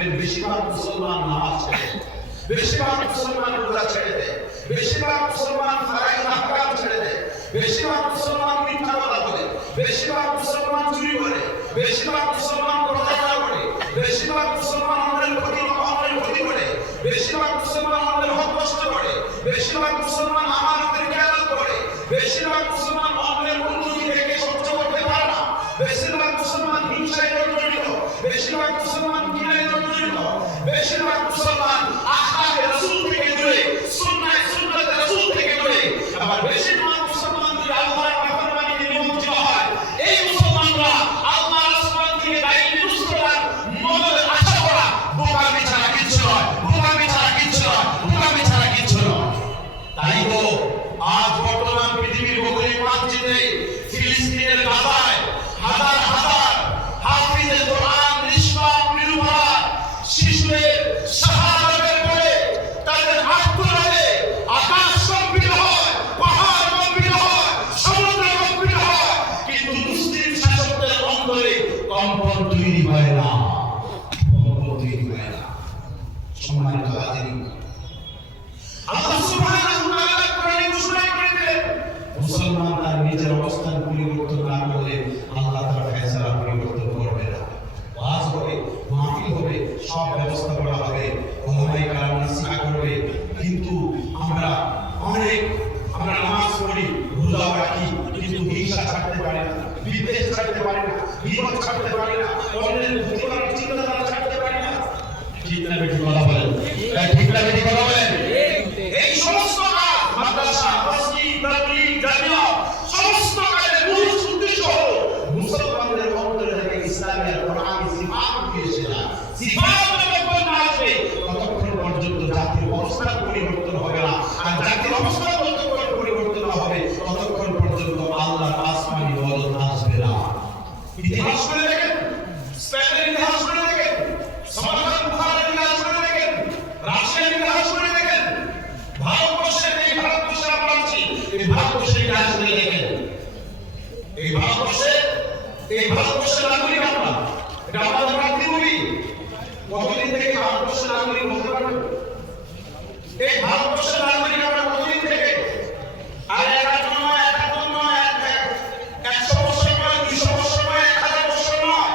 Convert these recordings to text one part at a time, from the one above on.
দেখবেন বেশিরভাগ মুসলমান নামাজ ছেড়ে দেয়, বেশিরভাগ মুসলমান রোজা ছেড়ে দেয়, বেশিরভাগ মুসলমান ফারাইজ আহকাম ছেড়ে দেয়, বেশিরভাগ মুসলমান মিথ্যা কথা বলে, বেশিরভাগ মুসলমান চুরি করে, বেশিরভাগ মুসলমান প্রতারণা করে, বেশিরভাগ মুসলমান অন্যের ক্ষতি করে, বেশিরভাগ মুসলমান অন্যের হক নষ্ট করে, বেশিরভাগ মুসলমান আমানতের খেয়ানত করে, বেশিরভাগ মুসলমান অন্যের উন্নতি থেকে সহ্য করতে পারে না, বেশিরভাগ মুসলমান হিংসায় জড়িত, বেশিরভাগ মুসলমান ঘৃণায় জড়িত, বেশিরভাগ মুসলমান আখলাকে রাসূল থেকে দূরে, সুন্নাতে রাসূল থেকে দূরে, আবার বেশিরভাগ মুসলমান যদি আল্লাহর নাফরমানিতে নিমজ্জিত হয়, এই মুসলমানরা আল্লাহর আসমান থেকে দায়িত্ব নুসরাত মদদের আশা করা বোকামি ছাড়া কিছু নয়, বোকামি ছাড়া কিছু নয়, বোকামি ছাড়া কিছু নয়। তাই তো আজ বর্তমান পৃথিবীর ভৌগোলিক মানচিত্রে ফিলিস্তিনের গাজায় হাজার হাজার হাফিজে কোরআন নিষ্পাপ নিরপরাধ শিশুদের শাহাদাতের পরে তাদের আত্মনাদে আকাশ কম্পিত হয়, পাহাড় কম্পিত হয়, সমুদ্র কম্পিত হয়, কিন্তু মুসলিম শাসকদের অন্তরে কম্পন তৈরি হয় না, কম্পন তৈরি হয় না। সম্মানিত হাজিরিন, আল্লাহ সুবহানাহু ওয়া তাআলা কোরআনে ঘোষণা করে দিলেন, মুসলমান তার নিজের অবস্থান পরিবর্তন না করলে আল্লাহ তার ফয়সালা পরিবর্তন করবে না। ওয়াজ হবে, মাহফিল হবে, সব ব্যবস্থা করা হবে, ওলামায়ে কেরাম নসিহত করবে, কিন্তু আমরা নামাজ পড়ি, রোজা রাখি, কিন্তু হিংসা ছাড়তে পারি না, বিদ্বেষ ছাড়তে পারি না, বিবাদ ছাড়তে পারি না, অন্যের ক্ষতি করার চিন্তাধারা ছাড়তে পারি না। ঠিক না বেশি কথা বলেন, ঠিক না বেশি কথা বলেন। এই সমস্ত কাজ মাদ্রাসা, মসজিদ, তাবলীগ, জামিয়া সমস্ত কাজের মূল উদ্দেশ্য হলো মুসলমানদের অন্তরে থেকে ইসলামের কোরআনী সিফাত দিয়েছে না, সিফাত যতক্ষণ না আসবে ততক্ষণ পর্যন্ত জাতির অবস্থার পরিবর্তন হবে না, আর জাতির অবস্থার যতক্ষণ পরিবর্তন না হবে ততক্ষণ পর্যন্ত আল্লাহর আসমানি মদদ আসবে না। ইতিহাস করে দেখেন, স্পেনের ইতিহাস করে দেখেন, সমাজের বুখারীর ইতিহাস করে দেখেন, রাশিয়ার ইতিহাস করে দেখেন, ভারতবর্ষের এই ভারতবর্ষে আমরা আছি, এই ভারতবর্ষের ইতিহাস করে দেখেন, এই ভারতবর্ষের নাগরিক আমরা, এটা আমাদের মাতৃভূমি। কতদিন থেকে ভারতবর্ষের নাগরিক হতে পারবে? এই ভারতবর্ষের নাগরিক আমরা কতদিন থেকে? আর 11 নয়, 71 নয়, 100 বছর নয়, 200 বছর নয়, 1000 বছর নয়,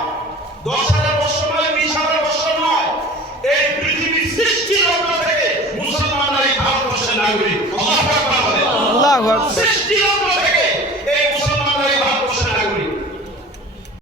10,000 বছর নয়, 20,000 বছর নয়, এই পৃথিবীর সৃষ্টির লগ্ন থেকে মুসলমানরা এই ভারতবর্ষের নাগরিক। আল্লাহু আকবার বলেন। আল্লাহু আকবার। সৃষ্টির লগ্ন থেকে